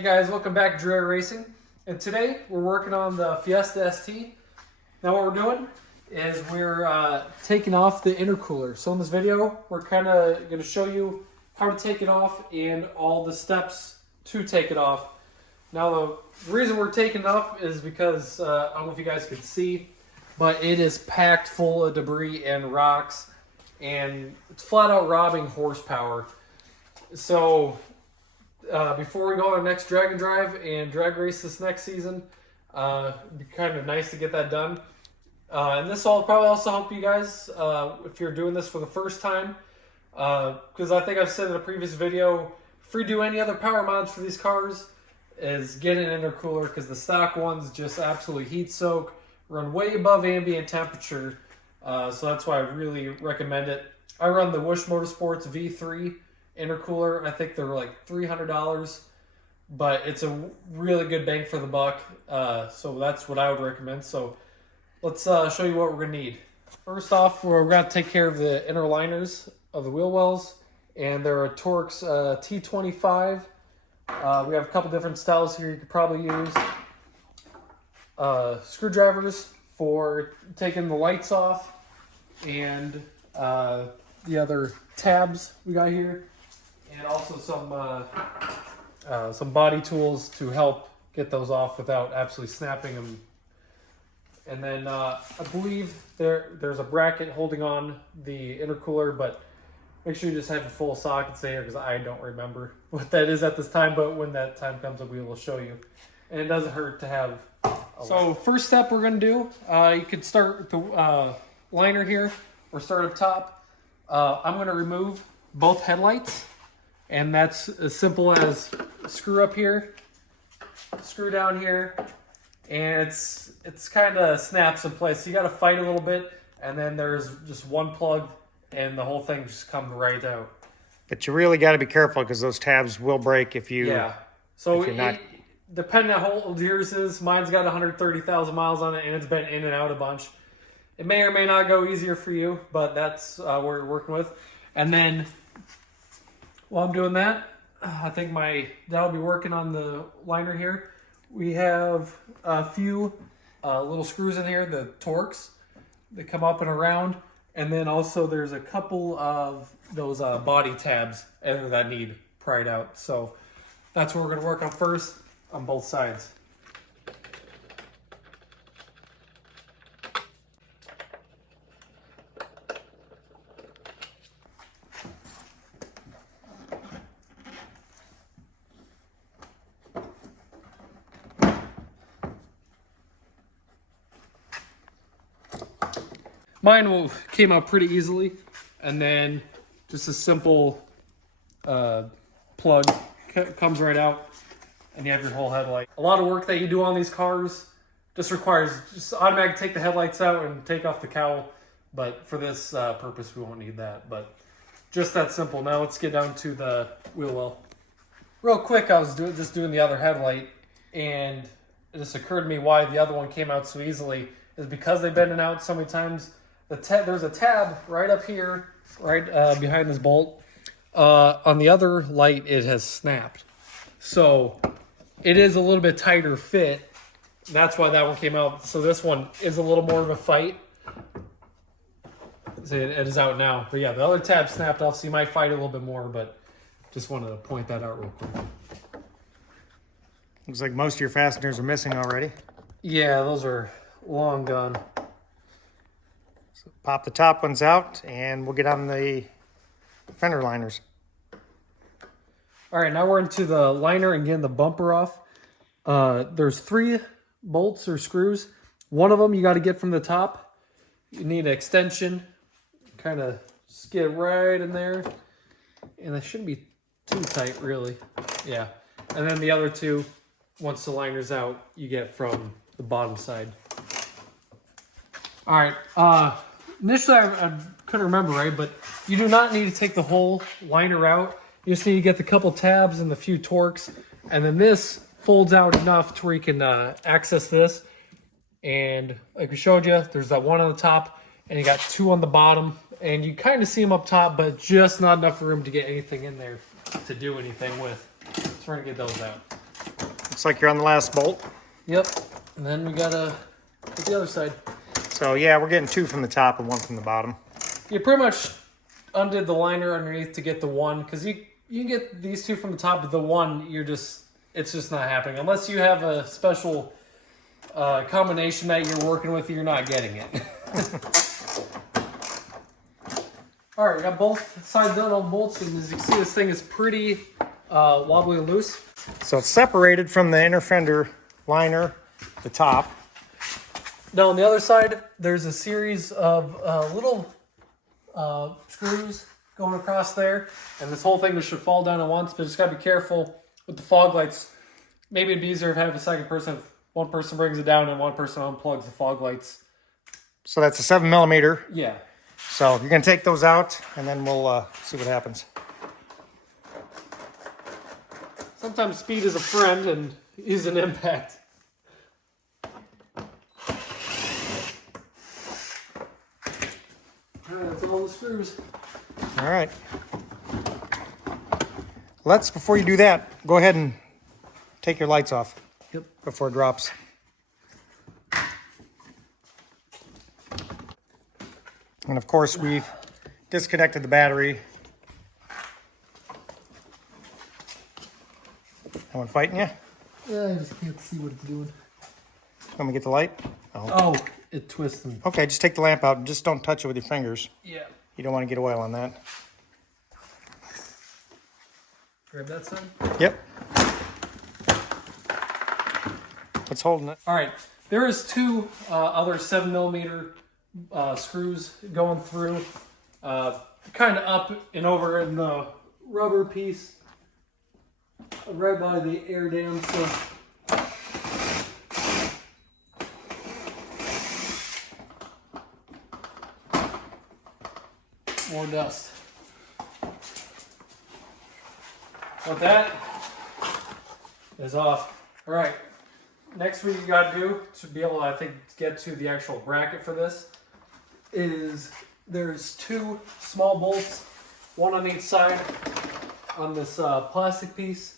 Hey guys, welcome back to Drag Racing. And today we're working on the Fiesta ST. Now what we're doing is we're taking off the intercooler. So in this video, we're kind of going to show you how to take it off and all the steps to take it off. Now the reason we're taking it off is because, I don't know if you guys can see, but it is packed full of debris and rocks and it's flat out robbing horsepower. So before we go on our next drag and drive and drag race this next season, it'd be kind of nice to get that done. And this will probably also help you guys if you're doing this for the first time. Because I think I've said in a previous video, if we do any other power mods for these cars, is get an intercooler because the stock ones just absolutely heat soak, run way above ambient temperature. So that's why I really recommend it. I run the Wush Motorsports V3 intercooler. I think they're like $300, but it's a really good bang for the buck. So that's what I would recommend. So let's show you what we're gonna need. First off, we're gonna take care of the inner liners of the wheel wells, and they're a Torx T25. We have a couple different styles here you could probably use. Screwdrivers for taking the lights off, and the other tabs we got here, and also some body tools to help get those off without absolutely snapping them. And then I believe there's a bracket holding on the intercooler, but make sure you just have a full sockets there because I don't remember what that is at this time, but when that time comes up, we will show you. And it doesn't hurt to have So first step we're going to do, you could start with the liner here, or start up top. I'm going to remove both headlights, and that's as simple as screw up here, screw down here, and it's kind of snaps in place. So you got to fight a little bit, and then there's just one plug, and the whole thing just comes right out. But you really got to be careful because those tabs will break if you. Yeah. So depending on how old yours is, mine's got 130,000 miles on it, and it's been in and out a bunch. It may or may not go easier for you, but that's what we're working with. And then while I'm doing that, I think that'll be working on the liner here. We have a few little screws in here, the Torx, that come up and around. And then also there's a couple of those body tabs that need pried out. So that's what we're going to work on first on both sides. Mine came out pretty easily, and then just a simple plug comes right out, and you have your whole headlight. A lot of work that you do on these cars just requires just automatically take the headlights out and take off the cowl, but for this purpose we won't need that, but just that simple. Now let's get down to the wheel well. Real quick, I was just doing the other headlight, and it just occurred to me why the other one came out so easily is because they've been in and out so many times. There's a tab right up here, right behind this bolt. On the other light, it has snapped. So it is a little bit tighter fit. That's why that one came out. So this one is a little more of a fight. So it is out now. But yeah, the other tab snapped off, so you might fight a little bit more, but just wanted to point that out real quick. Looks like most of your fasteners are missing already. Yeah, those are long gone. So pop the top ones out, and we'll get on the fender liners. All right, now we're into the liner and getting the bumper off. There's 3 bolts or screws. One of them you got to get from the top. You need an extension. Kind of just get it right in there. And it shouldn't be too tight, really. Yeah. And then the other 2, once the liner's out, you get from the bottom side. All right. Initially, I couldn't remember, right? But you do not need to take the whole liner out. You just need to get the couple tabs and the few Torx. And then this folds out enough to where you can access this. And like we showed you, there's that one on the top, and you got 2 on the bottom. And you kind of see them up top, but just not enough room to get anything in there to do anything with. So we're going to get those out. Looks like you're on the last bolt. Yep. And then we gotta hit the other side. So yeah, we're getting 2 from the top and 1 from the bottom. You pretty much undid the liner underneath to get the 1, because you can get these 2 from the top, but the 1, it's just not happening. Unless you have a special combination that you're working with, you're not getting it. All right, we got both sides done on bolts, and as you can see, this thing is pretty wobbly and loose. So it's separated from the inner fender liner, the top. Now on the other side, there's a series of little screws going across there, and this whole thing just should fall down at once, but just gotta be careful with the fog lights. Maybe it'd be easier if I have a second person, if one person brings it down and one person unplugs the fog lights. So that's a 7mm. Yeah. So you're gonna take those out, and then we'll see what happens. Sometimes speed is a friend and is an impact. Alright, that's all the screws. All right. Before you do that, go ahead and take your lights off. Yep. Before it drops. And of course, we've disconnected the battery. That one fighting you? Yeah, I just can't see what it's doing. Let me get the light. Oh, it twisted. Okay, just take the lamp out. Just don't touch it with your fingers. Yeah. You don't want to get oil on that. Grab that side. Yep. What's holding it? All right. There is 2 other 7mm screws going through, kind of up and over in the rubber piece, right by the air dam. So more dust. But that is off. All right. Next, what you got to do to be able to, I think, get to the actual bracket for this is there's 2 small bolts, 1 on each side on this plastic piece.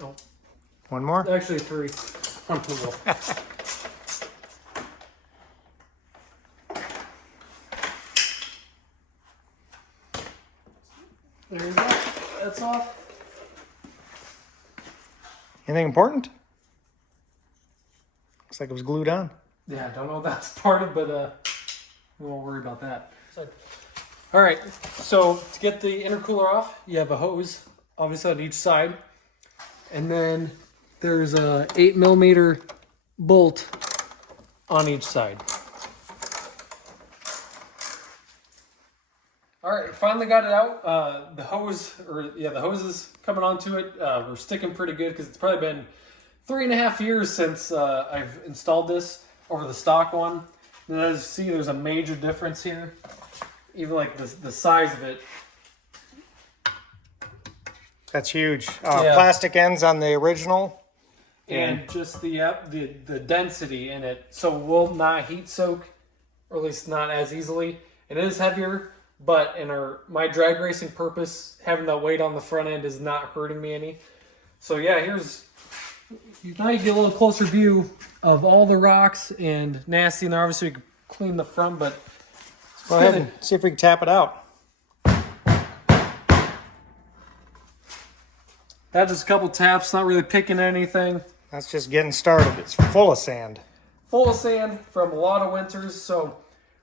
Oh, One more? actually 3. There you go. That's off. Anything important? Looks like it was glued on. Yeah, I don't know if that's part of, but we won't worry about that. All right, so to get the intercooler off, you have a hose, obviously on each side, and then there's a 8mm bolt on each side. All right, finally got it out. The hose is coming onto it. We're sticking pretty good because it's probably been 3.5 years since I've installed this over the stock one. And as you see, there's a major difference here. Even like the size of it. That's huge. Yeah. Plastic ends on the original. And just the density in it. So it will not heat soak, or at least not as easily. It is heavier. But in my drag racing purpose, having that weight on the front end is not hurting me any. So yeah, now you get a little closer view of all the rocks and nasty in there. Obviously, we can clean the front, but Go ahead and see if we can tap it out. That's just a couple taps, not really picking anything. That's just getting started. It's full of sand. Full of sand from a lot of winters, so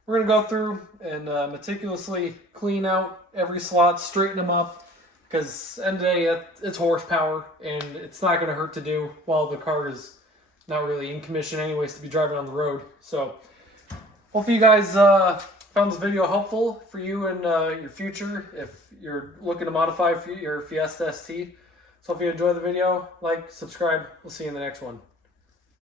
we're going to go through and meticulously clean out every slot, straighten them up, because end of the day, it's horsepower, and it's not going to hurt to do while the car is not really in commission anyways to be driving on the road. So hopefully you guys found this video helpful for you in your future if you're looking to modify your Fiesta ST. So if you enjoyed the video, like, subscribe. We'll see you in the next one.